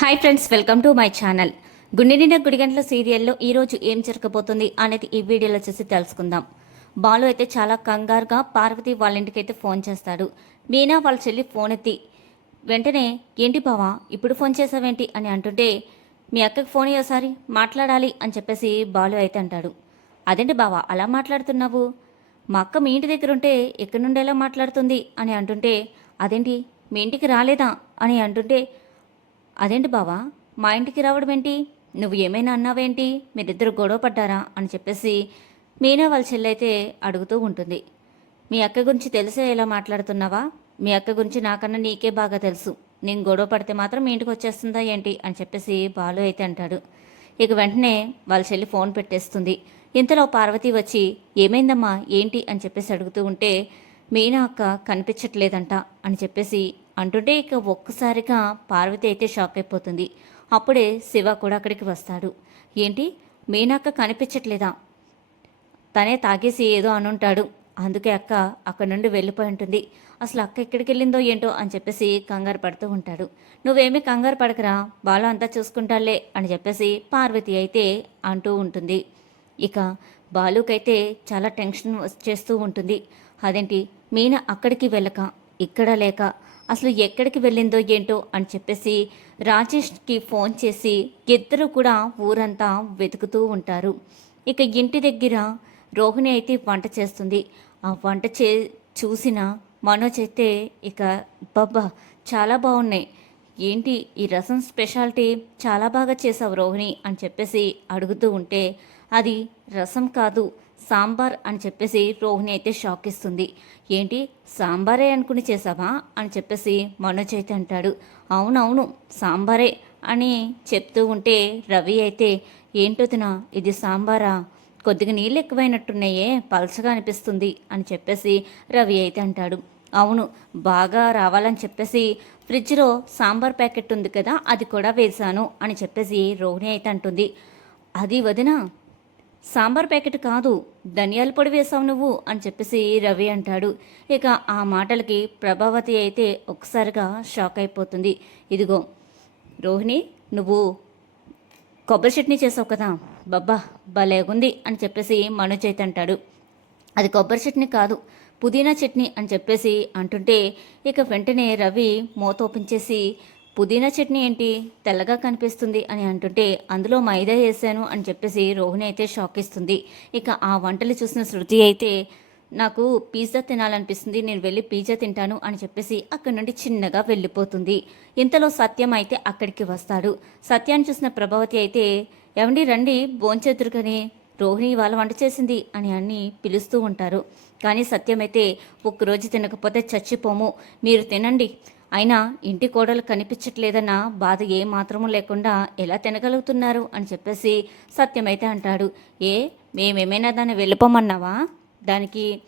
Hi friends welcome to my channel గుండె నిండా గుడిగంటల సీరియల్లో ఈరోజు ఏం జరగబోతుంది అనేది ఈ వీడియోలో చూసి తెలుసుకుందాం. బాలు అయితే చాలా కంగారుగా పార్వతి వాళ్ళ ఇంటికి అయితే ఫోన్ చేస్తాడు. మీనా వాళ్ళ చెల్లి ఫోన్ ఎత్తి వెంటనే ఏంటి బావా ఇప్పుడు ఫోన్ చేసావేంటి? అని అంటుంటే మీ అక్కకి ఫోన్ ఒకసారి మాట్లాడాలి అని చెప్పేసి బాలు అయితే అంటాడు. అదేంటి బావా అలా మాట్లాడుతున్నావు? మా అక్క మీ ఇంటి దగ్గర ఉంటే ఎక్కడి నుండి ఎలా మాట్లాడుతుంది? అని అంటుంటే అదేంటి మీ ఇంటికి రాలేదా? అని అంటుంటే అదేంటి బావా? మా ఇంటికి రావడం ఏంటి నువ్వు ఏమైనా అన్నావేంటి? మీరిద్దరు గొడవ పడ్డారా? అని చెప్పేసి మీనా వాళ్ళ చెల్లైతే అడుగుతూ ఉంటుంది. మీ అక్క గురించి తెలిసే ఎలా మాట్లాడుతున్నావా? మీ అక్క గురించి నాకన్నా నీకే బాగా తెలుసు. నేను గొడవ పడితే మాత్రం మీ ఇంటికి వచ్చేస్తుందా ఏంటి? అని చెప్పేసి బాలు అయితే అంటాడు. ఇక వెంటనే వాళ్ళ చెల్లి ఫోన్ పెట్టేస్తుంది. ఇంతలో పార్వతి వచ్చి ఏమైందమ్మా? ఏంటి? అని చెప్పేసి అడుగుతూ ఉంటే మీనా అక్క కనిపించట్లేదంట అని చెప్పేసి అంటుంటే ఇక ఒక్కసారిగా పార్వతి అయితే షాక్ అయిపోతుంది. అప్పుడే శివ కూడా అక్కడికి వస్తాడు. ఏంటి? మీనాక్క కనిపించట్లేదా? తనే తాగేసి ఏదో అనుంటాడు. అందుకే అక్క అక్కడి నుండి వెళ్ళిపోయి ఉంటుంది. అసలు అక్క ఎక్కడికి వెళ్ళిందో ఏంటో అని చెప్పేసి కంగారు పడుతూ ఉంటాడు. నువ్వేమీ కంగారు పడకరా. బాలు అంతా చూసుకుంటాలే అని చెప్పేసి పార్వతి అయితే అంటూ ఉంటుంది. ఇక బాలుకైతే చాలా టెన్షన్ చేస్తూ ఉంటుంది. అదేంటి? మీన అక్కడికి వెళ్ళక ఇక్కడ లేక అసలు ఎక్కడికి వెళ్ళిందో ఏంటో అని చెప్పేసి రాజేష్కి ఫోన్ చేసి ఇద్దరు కూడా ఊరంతా వెతుకుతూ ఉంటారు. ఇక ఇంటి దగ్గర రోహిణి అయితే వంట చేస్తుంది. ఆ వంట చే చూసిన మనోజ్ అయితే ఇక బాబా చాలా బాగున్నాయి. ఏంటి ఈ రసం స్పెషాలిటీ చాలా బాగా చేసావు రోహిణి అని చెప్పేసి అడుగుతూ ఉంటే అది రసం కాదు సాంబార్ అని చెప్పేసి రోహిణి అయితే షాక్ ఇస్తుంది. ఏంటి? సాంబారే అనుకుని చేసావా? అని చెప్పేసి మనోజ్ అయితే అంటాడు. అవునవును సాంబారే అని చెప్తూ ఉంటే రవి అయితే ఏంటోదిన ఇది సాంబారా? కొద్దిగా నీళ్ళు ఎక్కువైనట్టున్నాయే పలచగా అనిపిస్తుంది అని చెప్పేసి రవి అయితే అంటాడు. అవును బాగా రావాలని చెప్పేసి ఫ్రిడ్జ్లో సాంబార్ ప్యాకెట్ ఉంది కదా అది కూడా వేశాను అని చెప్పేసి రోహిణి అయితే అంటుంది. అది వదినా సాంబార్ ప్యాకెట్ కాదు ధనియాల పొడి వేసావు నువ్వు అని చెప్పేసి రవి అంటాడు. ఇక ఆ మాటలకి ప్రభావతి అయితే ఒకసారిగా షాక్ అయిపోతుంది. ఇదిగో రోహిణి నువ్వు కొబ్బరి చట్నీ చేసావు కదా బబ్బా భలేగుంది అని చెప్పేసి మనోజ్ అయితే అంటాడు. అది కొబ్బరి చట్నీ కాదు పుదీనా చట్నీ అని చెప్పేసి అంటుంటే ఇక వెంటనే రవి మూత ఓపెన్ చేసి పుదీనా చట్నీ ఏంటి? తెల్లగా కనిపిస్తుంది అని అంటుంటే అందులో మైదా వేసాను అని చెప్పేసి రోహిణి అయితే షాక్ ఇస్తుంది. ఇక ఆ వంటలు చూసిన శృతి అయితే నాకు పిజ్జా తినాలనిపిస్తుంది నేను వెళ్ళి పిజ్జా తింటాను అని చెప్పేసి అక్కడి నుండి చిన్నగా వెళ్ళిపోతుంది. ఇంతలో సత్యం అయితే అక్కడికి వస్తాడు. సత్యాన్ని చూసిన ప్రభావతి అయితే ఎవండి రండి భోంచెదురుకని రోహిణి వాళ్ళ వంట చేసింది అని అన్ని పిలుస్తూ ఉంటారు. కానీ సత్యం అయితే ఒక్కరోజు తినకపోతే చచ్చిపోము. మీరు తినండి. అయినా ఇంటి కోడలు కనిపించట్లేదన్న బాధ ఏ మాత్రము లేకుండా ఎలా తినగలుగుతున్నారు అని చెప్పేసి సత్యమైతే అంటాడు. ఏ మేమేమైనా దాన్ని వెళ్ళిపోమన్నావా? దానికి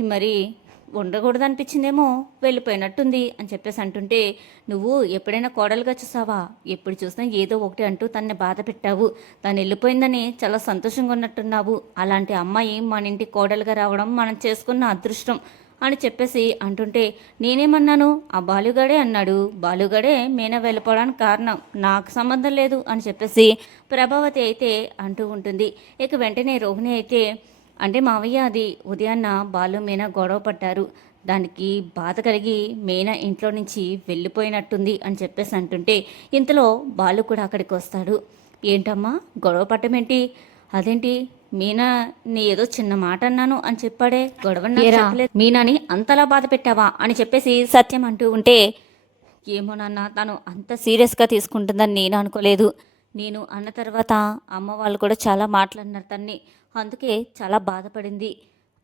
మరి ఉండకూడదు అనిపించిందేమో వెళ్ళిపోయినట్టుంది అని చెప్పేసి అంటుంటే నువ్వు ఎప్పుడైనా కోడలుగా చూసావా? ఎప్పుడు చూసినా ఏదో ఒకటి అంటూ తన్ని బాధ పెట్టావు. తను వెళ్ళిపోయిందని చాలా సంతోషంగా ఉన్నట్టున్నావు. అలాంటి అమ్మాయి మన ఇంటి కోడలుగా రావడం మనం చేసుకున్న అదృష్టం. అని చెప్పేసి అంటుంటే నేనేమన్నాను? ఆ బాలుగాడే అన్నాడు. బాలుగాడే మీనా వెళ్ళిపోవడానికి కారణం నాకు సంబంధం లేదు అని చెప్పేసి ప్రభావతి అయితే అంటూ ఉంటుంది. ఇక వెంటనే రోహిణి అయితే అంటే మావయ్య అది ఉదయాన్న బాలు మీనా గొడవ పడ్డారు. దానికి బాధ కలిగి మీనా ఇంట్లో నుంచి వెళ్ళిపోయినట్టుంది అని చెప్పేసి అంటుంటే ఇంతలో బాలు కూడా అక్కడికి వస్తాడు. ఏంటమ్మా? గొడవ పట్టమేంటి అదేంటి? మీనా నీ ఏదో చిన్న మాట అన్నాను అని చెప్పాడే. గొడవ మీనాని అంతలా బాధ పెట్టావా అని చెప్పేసి సత్యం అంటూ ఉంటే ఏమో నాన్న తను అంత సీరియస్గా తీసుకుంటుందని నేను అనుకోలేదు. నేను అన్న తర్వాత అమ్మ వాళ్ళు కూడా చాలా మాట్లాడినారు తన్ని. అందుకే చాలా బాధపడింది.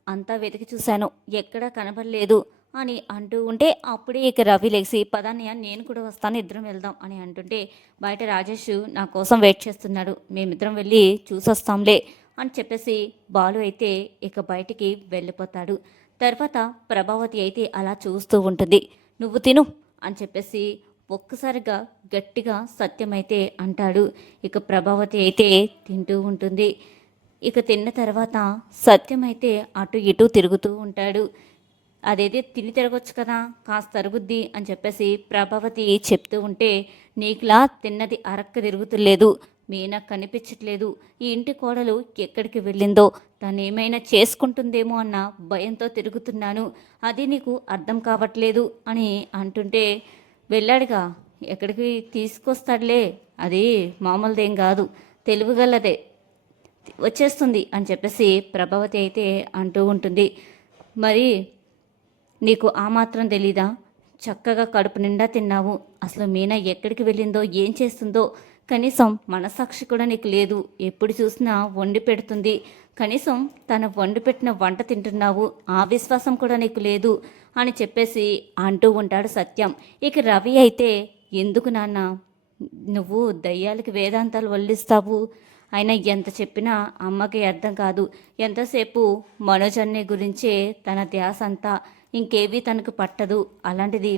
అంతా వెతికి చూశాను. ఎక్కడా కనబడలేదు అని అంటూ ఉంటే అప్పుడే ఇక రవి లేచి పదాన్నయ్య నేను కూడా వస్తాను ఇద్దరం వెళ్దాం అని అంటుంటే బయట రాజేష్ నా కోసం వెయిట్ చేస్తున్నాడు. మేమిద్దరం వెళ్ళి చూసొస్తాంలే. అని చెప్పేసి బాలు అయితే ఇక బయటికి వెళ్ళిపోతాడు. తర్వాత ప్రభావతి అయితే అలా చూస్తూ ఉంటుంది. నువ్వు తిను అని చెప్పేసి ఒక్కసారిగా గట్టిగా సత్యమైతే అంటాడు. ఇక ప్రభావతి అయితే తింటూ ఉంటుంది. ఇక తిన్న తర్వాత సత్యమైతే అటు ఇటు తిరుగుతూ ఉంటాడు. అదేది తిని తిరగొచ్చు కదా కాస్త తరుగుద్ది అని చెప్పేసి ప్రభావతి చెప్తూ ఉంటే నీకులా తిన్నది అరక్క తిరుగుతులేదు. మీనా కనిపించట్లేదు. ఈ ఇంటి కోడలు ఎక్కడికి వెళ్ళిందో తనేమైనా చేసుకుంటుందేమో అన్న భయంతో తిరుగుతున్నాను. అది నీకు అర్థం కావట్లేదు అని అంటుంటే వెళ్ళాడుగా ఎక్కడికి తీసుకొస్తాడులే? అది మామూలుదేం కాదు. తెలివిగలదే. వచ్చేస్తుంది అని చెప్పేసి ప్రభావతి అయితే అంటూ ఉంటుంది. మరి నీకు ఆ మాత్రం తెలీదా? చక్కగా కడుపు నిండా తిన్నావు. అసలు మీనా ఎక్కడికి వెళ్ళిందో ఏం చేస్తుందో? కనీసం మనసాక్షి కూడా నీకు లేదు. ఎప్పుడు చూసినా వండి పెడుతుంది. కనీసం తన వండి పెట్టిన వంట తింటున్నావు. ఆ విశ్వాసం కూడా నీకు లేదు అని చెప్పేసి అంటూ ఉంటాడు సత్యం. ఇక రవి అయితే ఎందుకు నాన్న? నువ్వు దయ్యాలకి వేదాంతాలు వల్లిస్తావు. అయినా ఎంత చెప్పినా అమ్మకి అర్థం కాదు. ఎంతసేపు మనోజన్య గురించే తన ధ్యాస అంతా ఇంకేవీ తనకు పట్టదు. అలాంటిది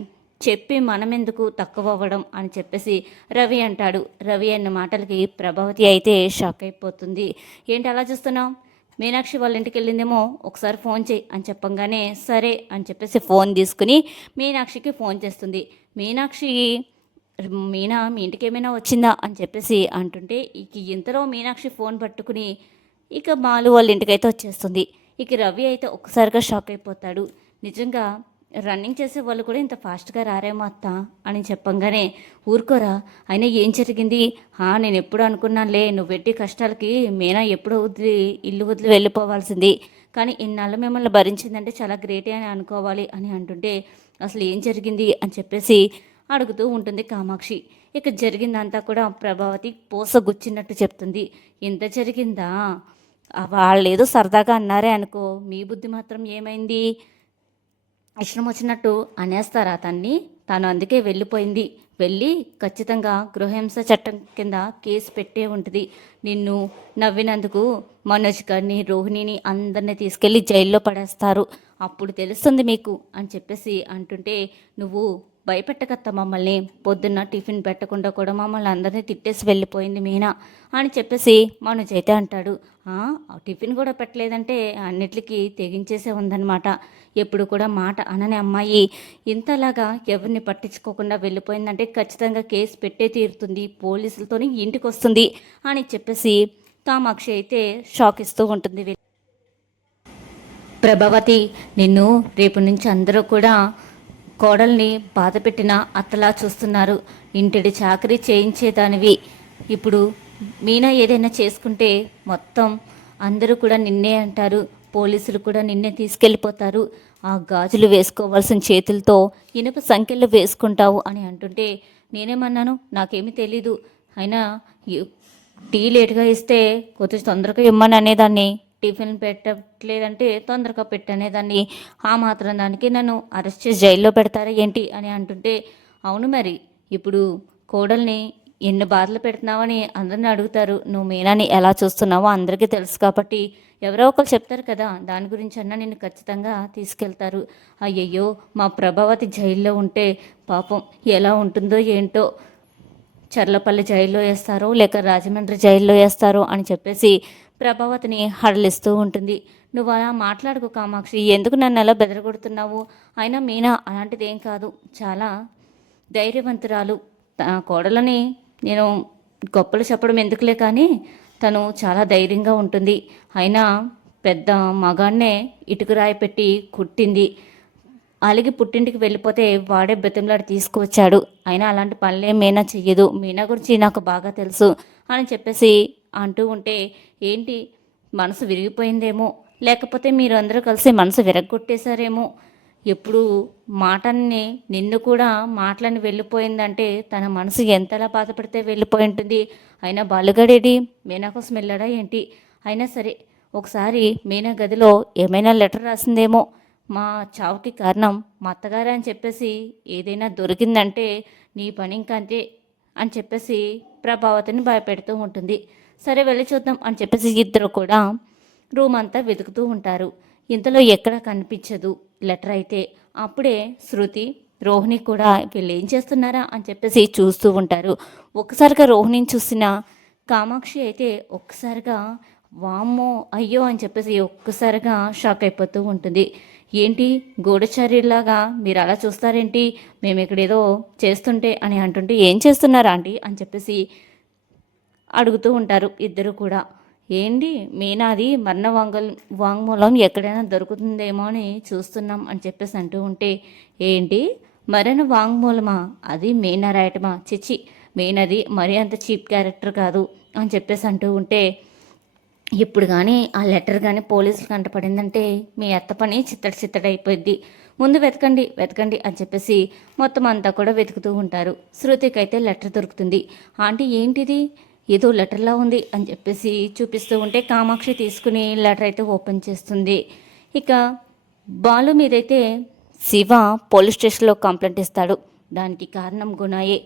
చెప్పి మనమెందుకు తక్కువ అవ్వడం అని చెప్పేసి రవి అంటాడు. రవి అన్న మాటలకి ప్రభావతి అయితే షాక్ అయిపోతుంది. ఏంటి అలా చూస్తున్నావు? మీనాక్షి వాళ్ళ ఇంటికి వెళ్ళిందేమో ఒకసారి ఫోన్ చేయి అని చెప్పంగానే సరే అని చెప్పేసి ఫోన్ తీసుకుని మీనాక్షికి ఫోన్ చేస్తుంది. మీనాక్షి మీనా మీ ఇంటికి ఏమైనా వచ్చిందా అని చెప్పేసి అంటుంటే ఇక ఇంతలో మీనాక్షి ఫోన్ పట్టుకుని ఇక మాలు వాళ్ళ ఇంటికైతే వచ్చేస్తుంది. ఇక రవి అయితే ఒక్కసారిగా షాక్ అయిపోతాడు. నిజంగా రన్నింగ్ చేసే వాళ్ళు కూడా ఇంత ఫాస్ట్గా రారేమో అత్త అని చెప్పంగానే ఊరుకోరా అయినా ఏం జరిగింది? హా నేను ఎప్పుడు అనుకున్నానులే నువ్వు పెట్టి కష్టాలకి మీనా ఎప్పుడు వదిలి ఇల్లు వదిలి వెళ్ళిపోవాల్సింది. కానీ ఇన్నాళ్ళు మిమ్మల్ని భరించిందంటే చాలా గ్రేటే అని అనుకోవాలి అని అంటుంటే అసలు ఏం జరిగింది? అని చెప్పేసి అడుగుతూ ఉంటుంది కామాక్షి. ఇక జరిగిందంతా కూడా ప్రభావతి పోసగుచ్చినట్టు చెప్తుంది. ఇంత జరిగిందా? వాళ్ళు ఏదో సరదాగా అన్నారే అనుకో మీ బుద్ధి మాత్రం ఏమైంది? ఇష్టం వచ్చినట్టు అనేస్తారా తన్ని తాను అందుకే వెళ్ళిపోయింది. వెళ్ళి ఖచ్చితంగా గృహహింస చట్టం కింద కేసు పెట్టే ఉంటుంది. నిన్ను నవ్వినందుకు మనోజ్ గారిని రోహిణిని అందరినీ తీసుకెళ్ళి జైల్లో పడేస్తారు. అప్పుడు తెలుస్తుంది మీకు అని చెప్పేసి అంటుంటే నువ్వు భయపెట్టకత్త మమ్మల్ని. పొద్దున్న టిఫిన్ పెట్టకుండా కూడా మమ్మల్ని అందరినీ తిట్టేసి వెళ్ళిపోయింది మీనా అని చెప్పేసి మనోజ్ అయితే అంటాడు. "ఆ, టిఫిన్ కూడా పెట్టలేదంటే అన్నిటికీ తెగించేసే ఉందన్నమాట. ఎప్పుడు కూడా మాట అనని అమ్మాయి. ఇంతలాగా ఎవరిని పట్టించుకోకుండా వెళ్ళిపోయిందంటే ఖచ్చితంగా కేసు పెట్టే తీరుతుంది. పోలీసులతోని ఇంటికి వస్తుంది అని చెప్పేసి కామాక్షి అయితే షాక్ ఇస్తూ ఉంటుంది. ప్రభావతి నిన్ను రేపు నుంచి అందరూ కూడా కోడల్ని బాధ పెట్టిన అత్తలా చూస్తున్నారు. ఇంటిడి చాకరీ చేయించేదానివి. ఇప్పుడు మీనా ఏదైనా చేసుకుంటే మొత్తం అందరూ కూడా నిన్నే అంటారు. పోలీసులు కూడా నిన్నే తీసుకెళ్ళిపోతారు. ఆ గాజులు వేసుకోవాల్సిన చేతులతో ఇనుప సంఖ్యలు వేసుకుంటావు అని అంటుంటే నేనేమన్నాను? నాకేమీ తెలీదు. అయినా టీ లేట్గా ఇస్తే కొంచెం తొందరగా ఇమ్మని అనేదాన్ని. టిఫిన్ పెట్టట్లేదంటే తొందరగా పెట్టనేదాన్ని ఆ మాత్రం దానికి నన్ను అరెస్ట్ చేసి జైల్లో పెడతారా ఏంటి అని అంటుంటే అవును మరి ఇప్పుడు కోడల్ని ఎన్ని బాధలు పెడుతున్నావని అందరిని అడుగుతారు. నువ్వు మీనాని ఎలా చూస్తున్నావో అందరికీ తెలుసు కాబట్టి ఎవరో ఒకరు చెప్తారు కదా దాని గురించి అన్నా నేను ఖచ్చితంగా తీసుకెళ్తారు. అయ్యయ్యో మా ప్రభావతి జైల్లో ఉంటే పాపం ఎలా ఉంటుందో ఏంటో. చర్లపల్లి జైల్లో వేస్తారో లేక రాజమండ్రి జైల్లో వేస్తారో అని చెప్పేసి ప్రభావతిని హడలిస్తూ ఉంటుంది. నువ్వు అలా మాట్లాడుకో కామాక్షి ఎందుకు నన్ను అలా బెదరగొడుతున్నావు? అయినా మీనా అలాంటిది ఏం కాదు. చాలా ధైర్యవంతురాలు. తన కోడలని నేను గొప్పలు చెప్పడం ఎందుకులే కానీ తను చాలా ధైర్యంగా ఉంటుంది. అయినా పెద్ద మగాన్నే ఇటుకరాయి పెట్టి కుట్టింది. అలిగి పుట్టింటికి వెళ్ళిపోతే వాడే బెతంలాడి తీసుకువచ్చాడు. అయినా అలాంటి పనులే మీనా చెయ్యదు. మీనా గురించి నాకు బాగా తెలుసు అని చెప్పేసి అంటూ ఉంటే ఏంటి? మనసు విరిగిపోయిందేమో. లేకపోతే మీరు అందరూ కలిసి మనసు విరగొట్టేశారేమో ఎప్పుడు మాటని నిన్ను కూడా మాటలని వెళ్ళిపోయిందంటే తన మనసు ఎంతలా బాధపడితే వెళ్ళిపోయి ఉంటుంది. అయినా బాలుగడేది మీనా కోసం వెళ్ళాడా ఏంటి? అయినా సరే ఒకసారి మీనా గదిలో ఏమైనా లెటర్ రాసిందేమో. మా చావుకి కారణం మా అత్తగారే అని చెప్పేసి ఏదైనా దొరికిందంటే నీ పని ఇంకా అంతే అని చెప్పేసి ప్రభావతిని భయపెడుతూ ఉంటుంది. సరే వెళ్ళి చూద్దాం అని చెప్పేసి ఇద్దరు కూడా రూమ్ అంతా వెతుకుతూ ఉంటారు. ఇంతలో ఎక్కడ కనిపించదు. లెటర్ అయితే అప్పుడే శృతి రోహిణి కూడా వీళ్ళు ఏం చేస్తున్నారా అని చెప్పేసి చూస్తూ ఉంటారు. ఒక్కసారిగా రోహిణిని చూసిన కామాక్షి అయితే ఒక్కసారిగా వామ్మో అయ్యో అని చెప్పేసి ఒక్కసారిగా షాక్ అయిపోతూ ఉంటుంది. ఏంటి? గూఢచారిలాగా మీరు అలా చూస్తారేంటి? మేము ఇక్కడ ఏదో చేస్తుంటే అని అంటుంటే ఏం చేస్తున్నారా ఆంటీ? అని చెప్పేసి అడుగుతూ ఉంటారు ఇద్దరు కూడా. ఏంటి? మీనాది మరణ వాంగల్ వాంగ్మూలం ఎక్కడైనా దొరుకుతుందేమో అని చూస్తున్నాం అని చెప్పేసి అంటూ ఉంటే ఏంటి? మరణ వాంగ్మూలమా? అది మీనా రాయటమా చిచ్చి మీనది మరీ అంత చీప్ క్యారెక్టర్ కాదు అని చెప్పేసి అంటూ ఉంటే ఇప్పుడు కానీ ఆ లెటర్ కానీ పోలీసులు కంటపడిందంటే మీ అత్త పని చిత్తడి చిత్తడి అయిపోయింది ముందు వెతకండి వెతకండి అని చెప్పేసి మొత్తం అంతా కూడా వెతుకుతూ ఉంటారు. శృతికి అయితే లెటర్ దొరుకుతుంది. ఆంటీ ఏంటిది? ఏదో లెటర్లా ఉంది అని చెప్పేసి చూపిస్తూ ఉంటే కామాక్షి తీసుకుని లెటర్ అయితే ఓపెన్ చేస్తుంది. ఇక బాలు మీదైతే శివ పోలీస్ స్టేషన్లో కంప్లైంట్ ఇస్తాడు. దానికి కారణం గుణాయే.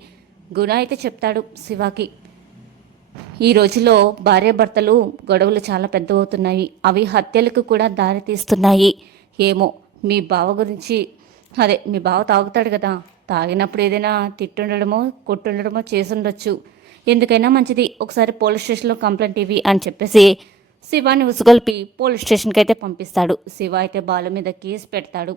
గుణ అయితే చెప్తాడు శివకి. ఈ రోజులో భార్యాభర్తలు గొడవలు చాలా పెద్దవవుతున్నాయి. అవి హత్యలకు కూడా దారి తీస్తున్నాయి. ఏమో మీ బావ గురించి. అదే మీ బావ తాగుతాడు కదా. తాగినప్పుడు ఏదైనా తిట్టుండడమో కొట్టుండడమో చేసుండొచ్చు ఎందుకైనా మంచిది. ఒకసారి పోలీస్ స్టేషన్లో కంప్లైంట్ ఇవి అని చెప్పేసి శివాని ఉసుగొల్పి పోలీస్ స్టేషన్కి అయితే పంపిస్తాడు. శివ అయితే బాల మీద కేసు పెడతాడు.